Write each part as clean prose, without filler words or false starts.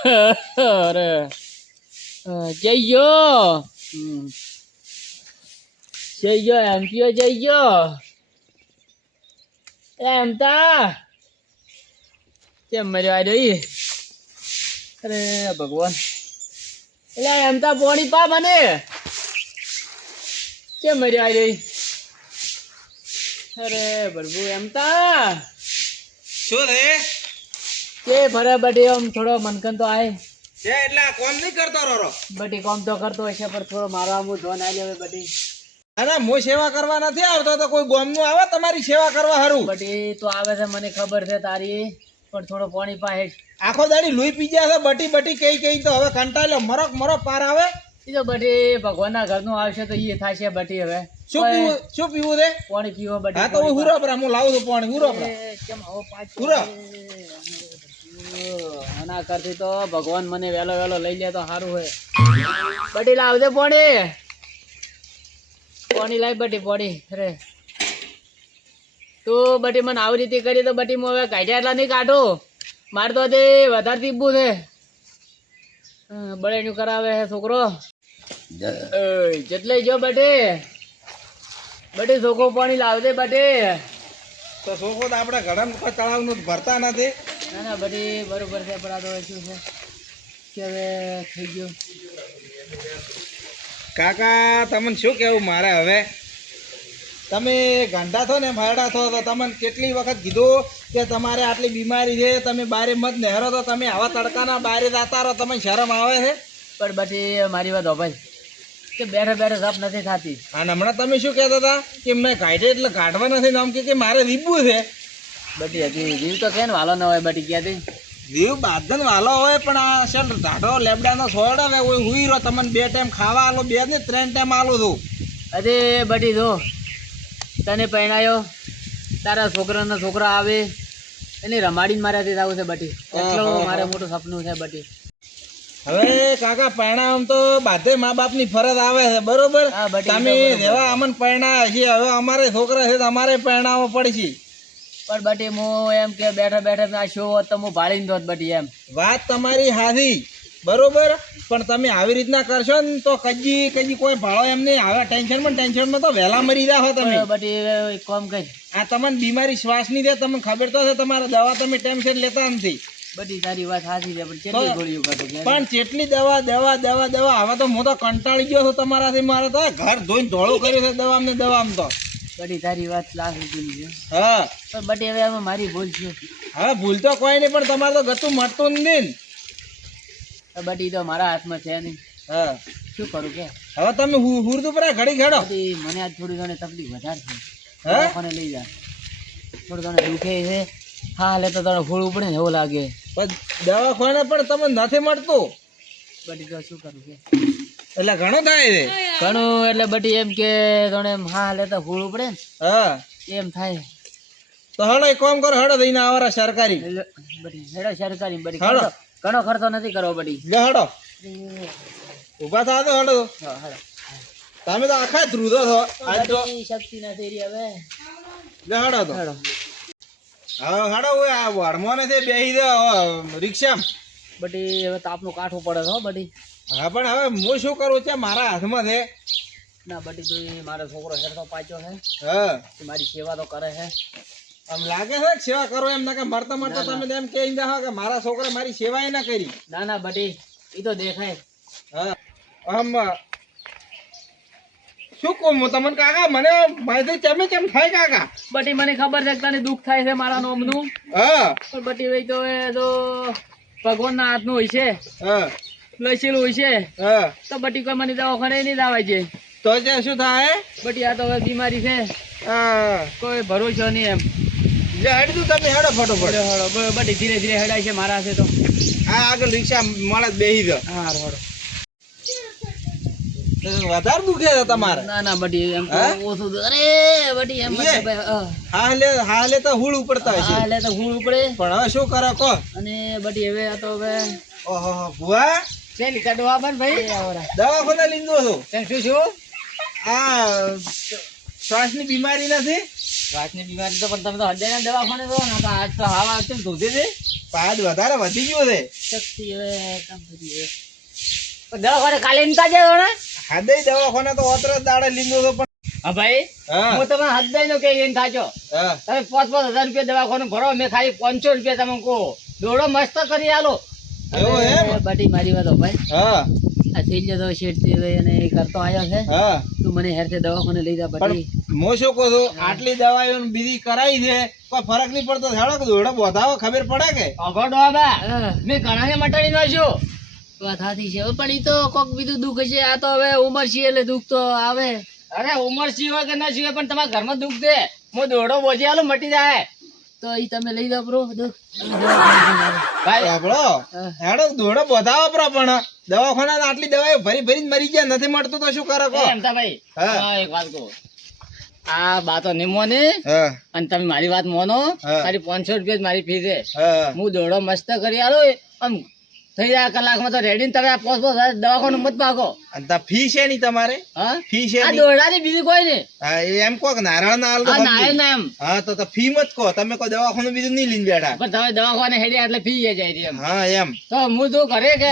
અરે જઈયો જઈયો એમ કયો જઈયો એમ તા કેમ મર્યો આ રહી અરે ભગવાન એટલે એમ તા પોણી પા મને કેમ મર્યો આ રહી અરે પ્રભુ એમ તા શું રે કે ફરે બટી આમ થોડો મનકન તો આય તે એટલે કોમ નહીં કરતો રોરો બટી કામ તો કરતો હશે પણ થોડો મારો આમ ધોન આઈ લેવે બટી અરે હું સેવા કરવા નથી આવતો તો કોઈ ગોમનું આવે તમારી સેવા કરવા હારું બટી તો આવે છે મને ખબર છે તારી પણ થોડો પાણી પાહે આખો દાડી લોહી પી ગયા છે બટી બટી કઈ તો હવે કંટાળ્યો મરક મરો પાર આવે એ તો બટી ભગવાનના ઘરનું આવશે તો એ થશે બટી હવે શું પીવું રે પાણી પીવો બટી હા તો હું હુરો પર હું લાવું છું પાણી હુરો પર કેમ આવો પાછો હુરો આના કરતી તો ભગવાન મને વેલો વેલો લઈ લે તો સારું હોય બટી લાવજે પાણી પાણી લાવ બટી પાણી અરે તું બટી મને આવી રીતે કરી તો બટી હું હવે કાઢ્યા એટલા નહીં કાઢું મારે તો તે વધારે તીબું છે બળેનું કરાવે છે છોકરો જેટલે જો બટી બટી છોકરો પાણી લાવજે બટી તો છોકરો તો આપણે ઘણા કોઈ તળાવનું ભરતા નથી ના ના બધી બરોબર છે પણ આ તો શું છે કે હવે થઈ ગયું કાકા તમને શું કેવું મારે હવે તમે ગાંડા થો ને ભાડા થો તો તમને કેટલી વખત કીધું કે તમારે આટલી બીમારી છે તમે બારે મત નહેરો તો તમે આવા તડકાના બારે જતા રહો તમને શરમ આવે છે પણ બધી મારી વાત ભાઈ કે બેઠે બેઠે સપ નથી થતી અને હમણાં તમે શું કહેતા હતા કે મેં કાઢે એટલે કાઢવા નથી નામ કે મારે રીબવું છે બટી હજી જીવ તો કે ને વાલો ન હોય બટી ક્યાંથી જીવ બાદન વાલો હોય પણ આ શેર ધાડો લેબડાનો સોડા ને હુઈ રહો તમને 2 ટાઈમ ખાવા આલો 2 ને 3 ટાઈમ આલો છું અરે બટી જો તને પહેણાયો તારા છોકરાના છોકરા આવે એને રમાડીને મારાથી આવું છે બટી એટલું મારે મોટું સપનું છે બટી હવે કાકા પરિણામ તો બાધે મા બાપની ફરજ આવે છે બરોબર તમે રેવા અમન પરિણામ છે હવે અમારે છોકરા છે તો અમારે પરિણામો પડશે પણ બટી હું એમ કે બેઠા બેઠા આ શો હોત તો હું ભાળીને દોત બટી એમ વાત તમારી હાથી બરોબર પણ તમે આવી રીતના કરશો ને તો કજી કોઈ ભાળો એમ નહીં આવે ટેન્શનમાં તો વહેલા મરી જાઓ તમે બટી કોમ કઈ આ તમને બીમારી શ્વાસની છે તમને ખબર તો છે તમારે દવા તમે ટેન્શન લેતા નથી બધી તારી વાત સાચી છે પણ કેટલી ગોળીઓ ખાતો પણ કેટલી દવા હવે તો હું તો કંટાળી ગયો છું તમારાથી મારે તો ઘર ધોઈને ધોળું કર્યું છે દવામાં તો બધી તારી વાત લાખ રૂપિયાની છે હા પણ બટી હવે આમાં મારી ભૂલ છે હવે ભૂલ તો કોઈ નહીં પણ તમારે તો ગતું મળતું નથી ને બટી તો મારા હાથમાં છે નહીં હા શું કરું કે હવે તમે હુરદું પર ઘડી ઘડો મને આજ થોડી ઘણી તકલીફ વધારે છે હા દવાખાને લઈ જા થોડું ઘણું દુખે છે હા એટલે તો તને ફોડવું પડે ને એવું લાગે પણ દવાખાને પણ તમને નથી મળતું બટી તો શું કરું કે એટલે ઘણું થાય છે ઘણું એટલે બટી એમ કે તને હા લેતા ફોડવું પડે ને હા એમ થાય તો હડો એક કામ કરો હડો દઈને આવરા સરકારી બટી હેડો સરકારી બટી ઘણો ખર્ચો નથી કરવો બટી લે હડો ઊભા થા તો હડો હેડો તમે તો આખા ધ્રુદો છો આજ તો શક્તિ નથી રહી હવે લે હડો તો હેડો હા હડો ઓય આ વડમોને તે બેહી દે રિક્ષામાં બટી હવે તાપનું કાઠું પડે છે હો બટી હા પણ હવે હું શું કરું છે મારા હાથમાં છે ના બટી તો મારો છોકરો હેરતો પાછો છે હા મારી સેવા તો કરે છે આમ લાગે છે કે સેવા કરો એમ ના કે મરતા તમે એમ કહી દો કે મારા છોકરા મારી સેવા ના કરી ના ના બટી એ તો દેખાય હા આમ શું કહું હું તમને કાકા મને માહિતી કેમ થાય કાકા બટી મને ખબર છે કે તને દુઃખ થાય છે મારા નોમનું હા પણ બટી ભાઈ તો એ તો ભગવાનના હાથનું હોય છે હા લસેલું હોય છે હા તો બટી કોઈ મને દવાખાને નહીં લાવાય છે તો ત્યાં શું થાય બટી આ તો હવે બીમારી છે હા કોઈ ભરોસો નહીં એમ લે હેડ તું તમે હેડો ફટોફટ હેડો બટી ધીરે ધીરે હેડાય છે મારા હાથે તો હા આગળ રિક્ષા માણસ બેહી દો હા હેડો વધારે દુખે છે તમારે ના ના બટી એમ તો ઓછું અરે બટી એમ હા લે તો હુળ ઉપડતા હશે હા લે તો હું ઉપડે પણ હવે શું કરે કો અને બટી હવે આ તો હવે ઓહો ભુવા પેલી કાઢવા પણ ભાઈ દવાખાને લીધો છો શું શું આ શ્વાસની બીમારી નથી શ્વાસની બીમારી તો પણ તમે તો હૃદયના દવાખાને રહો ને આજ તો હવા કેમ ધોધે છે પાદ વધારે વધી ગયો છે શક્તિ હવે કામ કરી હવે દવાખાને કાલે નતા જતો ને હાદે દવાખાને તો ઓતર દાડે લીધો તો પણ હા ભાઈ હા હું તમને હદ નો કે એને થાચો હા તમે 5,000 રૂપિયા દવાખાનું ભરો મેં ખાલી 500 રૂપિયા તમને કહો દોડો મસ્ત કરી આલો એવું એમ? બાટી મારી વાત ભાઈ હા આ થઈ જતો શેઠથી હવે અને એ કરતો આવ્યો છે હા તું મને હેરતે દવાખાને લઈ જા બાટી પણ હું શું કહું છું આટલી દવાઈઓ ને બીજી કરાવી છે કોઈ ફરક નહીં પડતો હેડો કે દોડો બોધાવો ખબર પડે કે અગોડો બા મેં ઘણાને મટાડી નાખ્યો વાત સાચી છે પણ ઈ તો કોક બીજું દુઃખ છે આ તો હવે ઉંમર છે એટલે દુઃખ તો આવે અરે ઉંમર સિવાય કે ના સિવાય પણ તમારા ઘરમાં દુઃખ છે હું દોડો બોજી આલો મટી જાય તો ઈ તમે લઈ જાઓ બ્રો દુઃખ ભાઈ આપણો હેડો દોડો બોધાવો પણ દવાખાના આટલી દવાઈઓ ભરી ભરી મરી ગયા નથી મળતું તો શું કરે કો એમ તા ભાઈ હા. હા એક વાત કહું આ બાતો નહીં મોને હા અને તમે મારી વાત મોનો હા. તારી 500 રૂપિયા જ મારી ફી છે હા હું દોડો મસ્ત કરી આલો આમ થઈ જાય કલાકમાં તો રેડી ને તમે આ 5,000 દવાખાનું મત માગો અને તા ફી છે નહીં તમારે હા ફી છે આ નહીં? દોડાની બીજી કોઈ નહીં હા એ એમ કહો કે નારાયણ ના હાલ તો આ સમજી. નાય ના એમ હા તો ફી મત કહો તમે કોઈ દવાખાનું બીજું નહીં લઈને બેઠા પણ તમે દવાખાને હેડ્યા એટલે ફી જાય છે એમ હા એમ તો હું તો ઘરે કે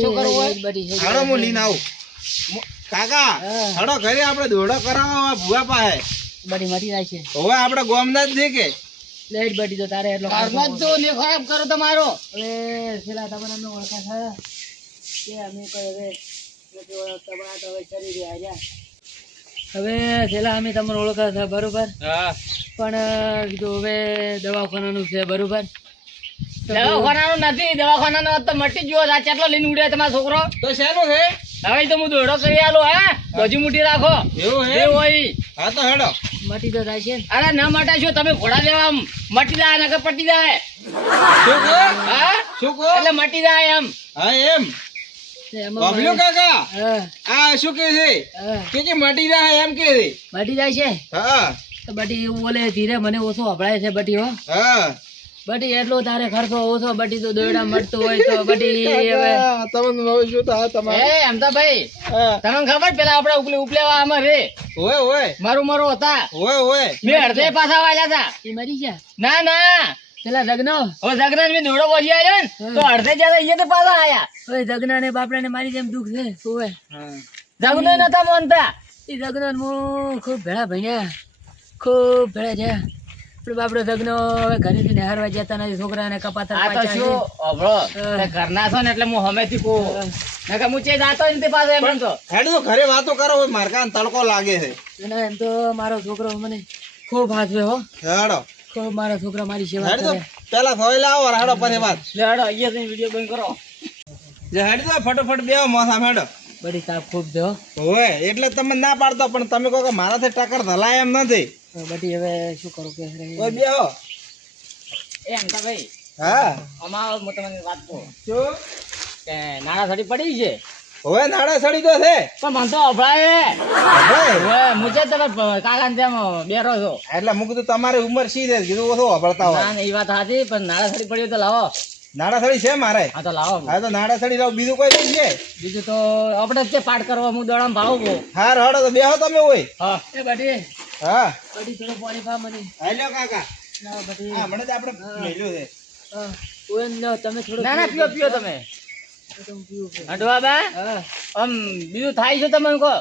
શું કરવું હોય હાડો હું લઈને આવું કાકા હા. હાડો ઘરે આપણે દોડો કરાવવા ભૂવા પાસે બડી મટી જાય છે હવે આપણે ગોમના જ છે કે લેટ બડી તો તારે એટલો ઘરમાં જ તો ને ખરાબ કરો તમારો હવે પેલા તમને અમને ઓળખા છે કે અમે કોઈ હવે નથી ઓળખતા પણ આ તો હવે ચડી રહ્યા રહ્યા હવે પેલા અમે તમને ઓળખા છે બરોબર હા પણ કીધું હવે દવાખાનાનું છે બરોબર દવાખાનાનું નથી દવાખાનાનો તો મટી ગયો આ કેટલો લઈને ઉડ્યા તમારો છોકરો તો શેનું છે હવે તો હું દોડો કરી આલો હા બજી મુઠી રાખો એવું જે હોય ઈ. હા તો હેડો મટી તો જાય છે અરે ના મટાશો તમે ઘોડા લેવા આમ મટી જાય નકર પટી જાય શું કહો હા શું કહો એટલે મટી જાય એમ હા એમ એમાં બાબલ્યો કાકા હા, આ શું કે છે હા. કે મટી જાય એમ કે છે મટી જાય છે હા તો બટી એવું બોલે ધીરે મને ઓછો વપરાય છે બટી હો હા બટી એટલો તારે ખર્ચો ઓછો બટી તો દોયડા મળતું હોય તો બટી હવે તમને નવું શું થાય તમારે એ એમ તો ભાઈ હા તમને ખબર પેલા આપણે ઉપલેવા આમાં રે ઓય ઓય મારું હતા ઓય મેં અડધે પાછા વાળ્યા હતા એ મરી ગયા ના ના પેલા જગનો હવે જગના મેં દોડો બોલી આવ્યો ને તો અડધે જતા અહીંયા તો પાછા આયા હવે જગના ને બાપડા ને મારી જેમ દુઃખ છે ઓવે જગનો નતા માનતા એ જગનો હું ખૂબ ભેળા ભણ્યા ખૂબ ભેળા રહ્યા પણ બાપડો જગનો હવે ઘરેથી નહારવા જતા નથી છોકરાને કપાતર પાછા છે. ઘરના છો ને એટલે હું હમેથી કહું નકર હું ચે જાતો નથી પાછો એમ તો હેડ તો ઘરે વાતો કરો હવે મારકા તડકો લાગે છે ના એમ તો મારો છોકરો મને ખૂબ હાથવે હો હેડો ખૂબ મારો છોકરો મારી સેવા હેડ તો કરે પેલા ફોઈ લાવો હેડો પછી વાત લે હેડો અહીંયા જઈને વિડીયો બંધ કરો જે હેડ તો ફટોફટ બેહો મોસા હેડો બધી તાપ ખૂબ છે હો ઓય એટલે તમે ના પાડતો પણ તમે કહો કે મારાથી ટક્કર ધલાય એમ નથી બધી હવે શું કરું કે ઓય બેહો એમ તો ભાઈ હા અમારો હું તમને વાત કહું શું કે નાણા સડી પડી છે ઓય નાડા સડી તો છે પણ મને તો અભળાય હવે હવે મુજે તમે કાકાને તેમ બેઠો છો એટલે મું કીધું તમારી ઉંમર સી છે કીધું ઓછો વાપરતા હોય ના એ વાત સાચી પણ નાણા સડી પડી હોય તો લાવો નાડા સડી છે મારે હા તો લાવો હા તો નાડા સડી લાવ બીજું કોઈ નહીં છે બીજું તો આપણે જ છે પાઠ કરવા હું દોડામાં ભાવું હાર હડો તો બેહો તમે હોય હા એ બધી હા બધી થોડું પાણી પા મને હાલ્યો કાકા ના બધી હા મને તો આપણે મેલ્યું છે હા ઓય લો તમે થોડું ના ના પીઓ પીઓ તમે હટવા બા આમ બીજું થાય છે તમે કહો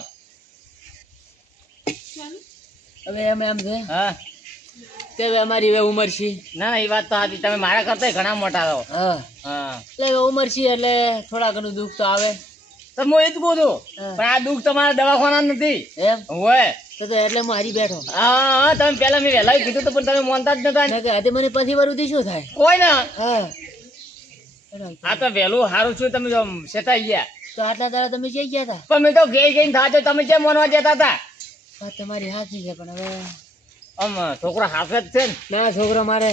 હવે એમ છે હા તે હવે અમારી હવે ઉંમર છે ના ના એ વાત તો સાચી તમે મારા કરતા ઘણા મોટા છો હા હા એટલે હવે ઉંમર છે એટલે થોડા ઘણું દુઃખ તો આવે તો હું એ જ કહું છું પણ આ દુઃખ તમારા દવાખાના નથી એમ હોય તો એટલે હું હારી બેઠો હા હા તમે પેલા મેં વહેલા કીધું તો પણ તમે માનતા જ નતા આજે મને પછી વાર ઉધી શું થાય કોઈ ના હા આ તો વહેલું સારું છું તમે સેટાઈ ગયા તો આટલા દાડા તમે જઈ ગયા હતા પણ મેં તો ગઈ થાચો તમે કેમ માનવા જતા હતા વાત તમારી સાચી છે પણ હવે આમ છોકરો હાફ જ છે ને ના છોકરો મારે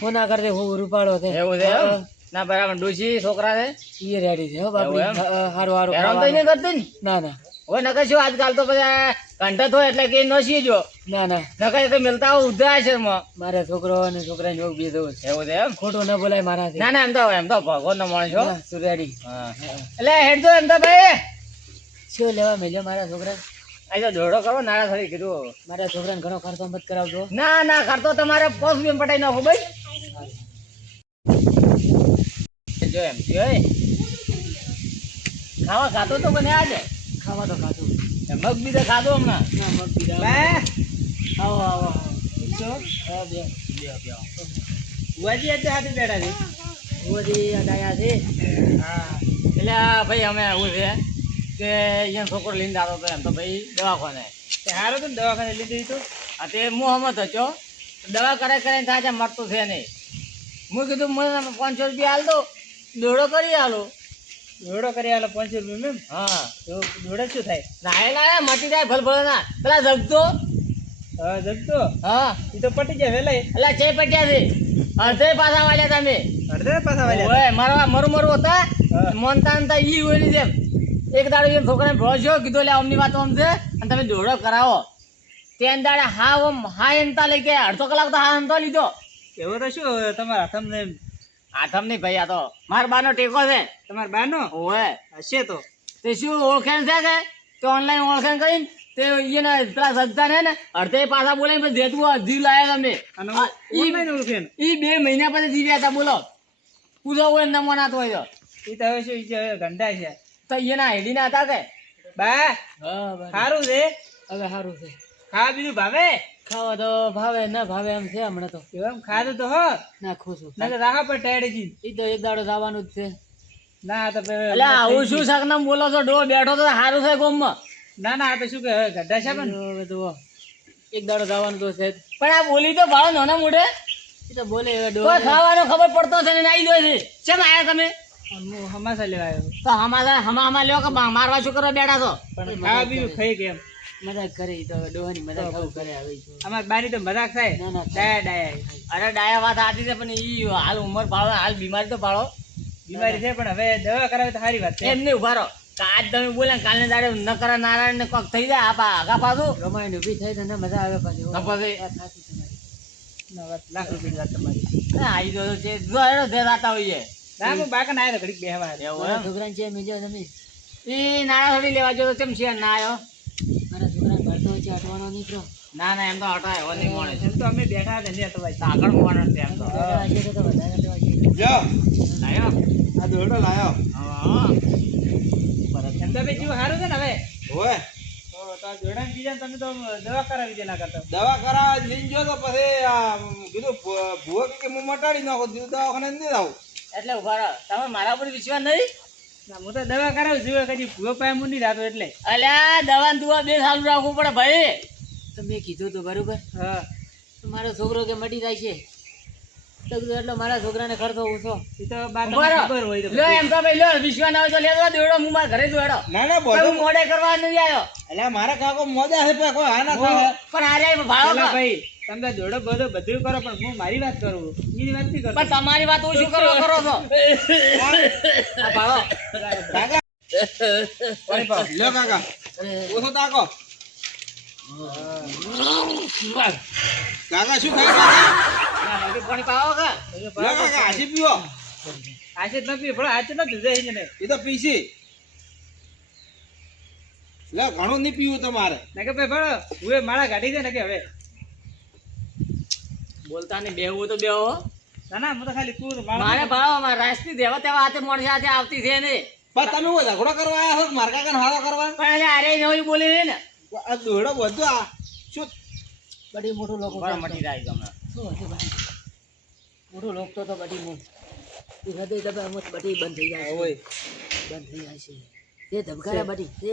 કોના કરતે રૂપાળો છે એવું છે ના બરાબર ડોશી છોકરા છે એ રેડી છે હો બાપુ હારું હારું હેરાન તો નહીં કરતું ને ના ના હવે નકર શું આજકાલ તો બધા કંઠત હોય એટલે કે નસી જો ના ના નકર તો મિલતા ઉધા છે મારે છોકરો અને છોકરાને યોગ બી દઉં એવું છે એમ ખોટું ન બોલાય મારા ના ના એમ તો ભગવાન નો માણસ છો તું રેડી એટલે હેડ તો એમ તો ભાઈ શું લેવા મેલ્યો મારા છોકરા આ તો દોડો કરો નાડા થડી કીધું મારા છોકરાને ઘણો ખર્ચો મત કરાવજો ના ના ખર્ચો તમારે 5 રૂપિયા પટાઈ નાખો ભાઈ જો એમ થયો ખાવા ખાતો તો બને આજે ખાવા તો ખાધું મગ બીજા ખાધો હમણાં ના મગ બીજા આવો આવો બુવાજી આજે હાથે બેઠા છે બુવાજી આયા છે હા એટલે આ ભાઈ અમે એવું છે કે અહીંયા છોકરો લઈને આવતો હતો એમ તો ભાઈ દવાખાને સારું હતું ને દવાખાને લીધી તો હા તે હું હમત હતો દવા કરે કરે થાય મરતું છે નહીં હું કીધું મને 500 રૂપિયા હાલ દો દોડો કરી હાલો દોડો કરી હાલો 500 રૂપિયા મેમ હા તો દોડો શું થાય ના મટી જાય ભલ ભલ ના પેલા જગતો હા જગતો હા એ તો પટી જાય વેલા એટલે છે પટ્યા છે અડધે પાછા વાળ્યા તમે અડધે પાછા વાળ્યા ઓય મારવા મરું હતા મોનતા ઈ હોય ની જેમ એક દાડો એમ છોકરાને ભરોસો કીધો લે અમની વાત આમ છે અને તમે દોડો કરાવો તેન દાડે હા એમતા લઈ ગયા અડધો કલાક તો હા એમતો લીધો એવો તો શું તમારા હાથમ નહીં ભાઈ આ તો મારા બાનો ટેકો છે તમારા બાનો ઓય હશે તો તે શું ઓળખાણ છે કે તો ઓનલાઈન ઓળખાણ કરીને તે એને પેલા સજ્જા ને અડધે પાછા બોલાવીને પછી જેતું અડધી લાયા તમે ઈ 2 મહિના પછી જીવ્યા હતા બોલો પૂછો હોય નમો ના તો હોય તો એ તો હવે શું ઘંટા છે તો એના હેડી ના હતા કે બા સારું છે હવે સારું છે ખાવા બીજું ભાવે ખાવા તો ભાવે ના ભાવે એમ છે હમણાં તો એમ ખાધું તો હો નાખું છું ના રાખા પર ટાયડી જી એ તો એક દાડો જવાનું જ છે ના તો એટલે આવું શું શકનામ બોલો છો ડો બેઠો તો સારું છે ગોમમાં ના આ તો શું કે ગઢા છે હવે તો એક દાડો જવાનું તો છે પણ આ બોલી તો ભાડો નાના મોઢે એ તો બોલે કોઈ ખાવાનો ખબર પડતો છે ને આવી જાય છે કેમ આયા તમે હમાસા લેવા આવ્યો તો હમા લ્યો કે મારવા શું કરવા બેઠા છો પણ ખાવા બીજું ખાઈ કેમ મજાક કરે તો ડોહાની મજાક ખાવું કરે આવી અમાર બાની તો મજાક થાય ડાયા અરે ડાયા વાત આતી છે પણ ઈ હાલ ઉંમર ભાળો હાલ બીમારી તો ભાળો બીમારી છે પણ હવે દવા કરાવે તો સારી વાત છે એમ નહીં ઉભા રહો આજ તમે બોલ્યા કાલને દાડે ન કરા નારાયણ ને કોક થઈ જાય આપા આગા પાછું રમાઈને ઉભી થઈ ને મજા આવે પાછી લાખ રૂપિયાની વાત તમારી આવી તો છે જો એનો જે રાતા હોઈએ ના હું બાકન આયો ઘડીક બેહવા એવું છોકરાને છે મેજો તમે ઈ નાણા થોડી લેવા જો તો કેમ છે ના આયો મારા છોકરાને ભરતો છે અટવાનો નીકળો ના એમ તો હટાય હવે નહીં મળે એમ તો અમે બેઠા છે ને તો ભાઈ આગળ મોણ છે એમ તો આજે તો વધારે લેવા લ્યો લાયો આ દોડો લાયો હા બરાબર એમ તો બે જીવ સારું છે ને હવે ઓય તો જોડાને બીજા તમે તો દવા કરાવી દેના કરતા દવા કરાવવા લઈને જો તો પછી કીધું ભૂવો કે હું મટાડી નાખો દવાખાને નહીં આવું એટલે ઉભા રહો તમે મારા ઉપર વિશ્વાસ નહીં ના હું તો દવા કરાવું છું કદી ભૂવો પાય હું નહીં રાતો એટલે અલ્યા દવા ને દુવા બે સારું રાખવું પડે ભાઈ તો મેં કીધું તો બરોબર હા તો મારો છોકરો કે મટી જાય છે તો એટલે મારા છોકરાને ખર્ચો ઓછો એ તો ખબર હોય તો લ્યો એમ તો ભાઈ લ્યો વિશ્વાસ ના હોય તો લેવા દેડો હું મારા ઘરે જ હેડો ના બધું મોડે કરવા નથી આવ્યો અલ્યા મારા કાકો મોડા છે પણ કોઈ હા ના થાય પણ આરે ભાળો ભાઈ તમે જોડો બધું કરો પણ હું મારી વાત કરું એની વાત નહીં કરું પણ તમારી વાત ઓછું કરો છો આ ભાળો કાકા પાણી પાવ લ્યો કાકા ઓછો તાકો કાકા શું ખાઈ રહ્યા પાણી પાવો કાકા આશી પીવો આશી ન પીવો પણ આશી ન પીવે ને એ તો પીસી લે ઘણું નહીં પીવું તમારે ના કે ભાઈ ભણો હું માળા ગાડી છે ને કે હવે બોલતા ને બેહવું તો બેહો ના હું તો ખાલી તું મારે ભાવ મારા રાસ્તી દેવા તેવા હાથે મોડે હાથે આવતી છે ને પણ તમે હું ઝઘડો કરવા આવ્યા છો મારા કાકાને હારો કરવા પણ અરે નવી બોલી રહી ને આ દોડો બધું આ શું બડી મોટું લોકો મટી જાય ગમે શું હશે બડી મોટું લોકો તો બડી મોટું એ હૃદય દબાવ બધી બંધ થઈ જાય હોય બંધ થઈ જાય છે તે ધબકારા બડી તે